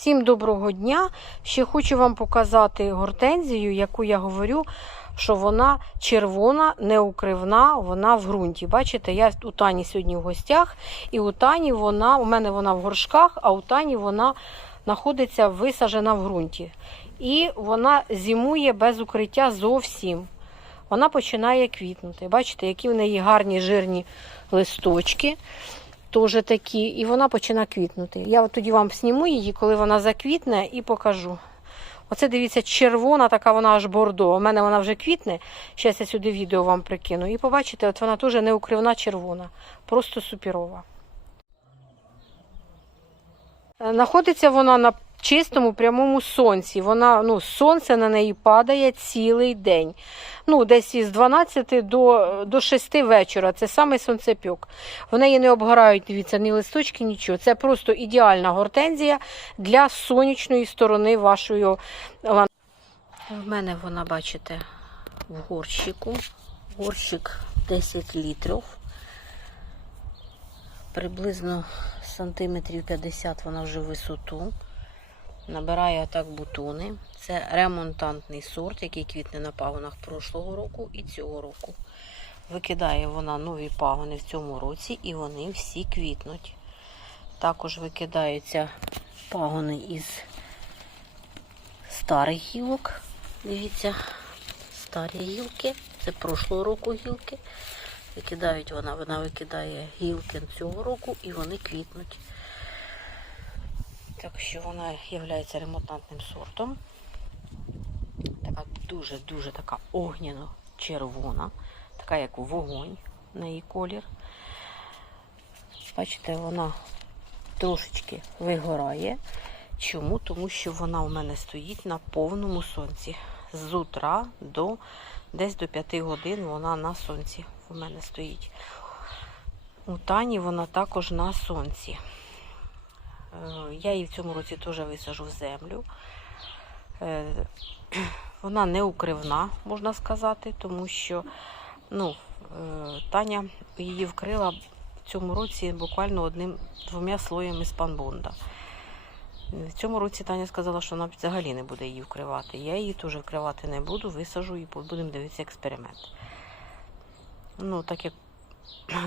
Всім доброго дня! Ще хочу вам показати гортензію, яку я говорю, що вона червона, неукривна, вона в ґрунті. Бачите, я у Тані сьогодні в гостях, і у Тані вона, у мене вона в горшках, а у Тані вона знаходиться висаджена в ґрунті. І вона зимує без укриття зовсім. Вона починає квітнути. Бачите, які в неї гарні жирні листочки теж такі, і вона починає квітнути. Я от тоді вам зніму її, коли вона заквітне, і покажу. Оце дивіться, червона, така вона аж бордо. У мене вона вже квітне. Зараз я сюди відео вам прикину. І побачите, от вона теж неукривна червона, просто супірова. Находиться вона на чистому прямому сонці. Вона, ну, сонце на неї падає цілий день. Ну, десь із 12 до, до 6 вечора. Це саме сонцепьок. В неї не обгорають, дивіться, ні листочки, нічого. Це просто ідеальна гортензія для сонячної сторони вашої лан. В мене вона, бачите, в горщику. Горщик 10 літрів. Приблизно сантиметрів 50 вона вже висоту. Набирає так бутони. Це ремонтантний сорт, який квітне на пагонах прошлого року і цього року. Викидає вона нові пагони в цьому році, і вони всі квітнуть. Також викидаються пагони із старих гілок. Дивіться, старі гілки. Це прошлого року гілки. Викидають вона, вона викидає гілки цього року і вони квітнуть. Так що вона є ремонтантним сортом. Така дуже-дуже така огняно-червона, така як вогонь на її колір. Бачите, вона трошечки вигорає. Чому? Тому що вона у мене стоїть на повному сонці. З утра до десь до 5 годин вона на сонці у мене стоїть. У Тані вона також на сонці. Е, Я її в цьому році теж висажу в землю. Е, Вона не укривна, можна сказати, тому що ну, е, Таня її вкрила в цьому році буквально одним двома слоями спанбонда. В цьому році Таня сказала, що вона взагалі не буде її вкривати. Я її теж вкривати не буду, висажу і будемо дивитися експеримент. Ну, так як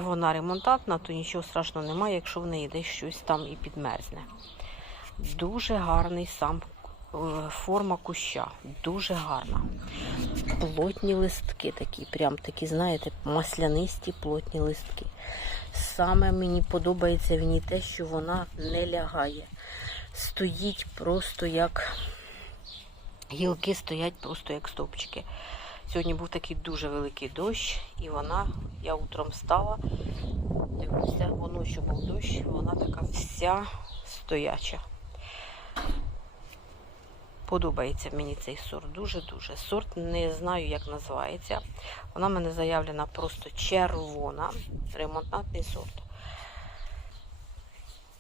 вона ремонтантна, то нічого страшного немає, якщо в неї десь щось там і підмерзне. Дуже гарний сам е, форма куща, дуже гарна. Плотні листки такі, прям такі, знаєте, маслянисті плотні листки. Саме мені подобається в ній те, що вона не лягає. Стоїть просто як гілки стоять просто як стовпчики. Сьогодні був такий дуже великий дощ, і вона, я утром встала, дивлюся, воно що був дощ, вона така вся стояча. Подобається мені цей сорт, дуже-дуже. Сорт не знаю, як називається. Вона в мене заявлена просто червона, ремонтантний сорт.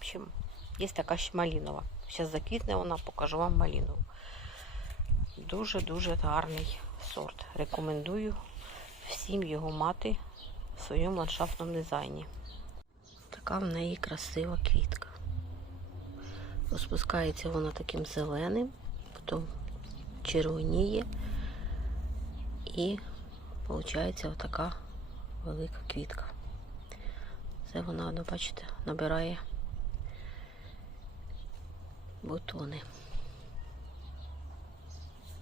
В є така ще малінова. Зараз заквітне вона, покажу вам малінову. Дуже-дуже гарний сорт. Рекомендую всім його мати в своєму ландшафтному дизайні. Така в неї красива квітка. Розпускається вона таким зеленим, потім червоніє і виходить отака велика квітка. Це вона, ну, бачите, набирає бутони.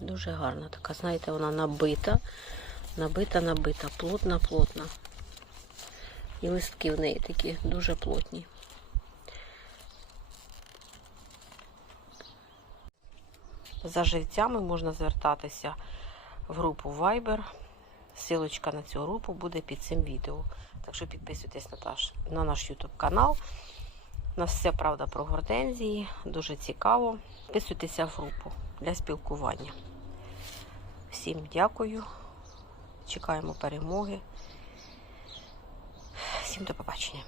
Дуже гарна така, знаєте, вона набита, набита, набита, плотна, плотна. І листки в неї такі дуже плотні. За живцями можна звертатися в групу Viber. Силочка на цю групу буде під цим відео. Так що підписуйтесь на наш, на наш YouTube канал. У нас все правда про гортензії, дуже цікаво. Підписуйтеся в групу для спілкування. Всім дякую. Чекаємо перемоги. Всім до побачення.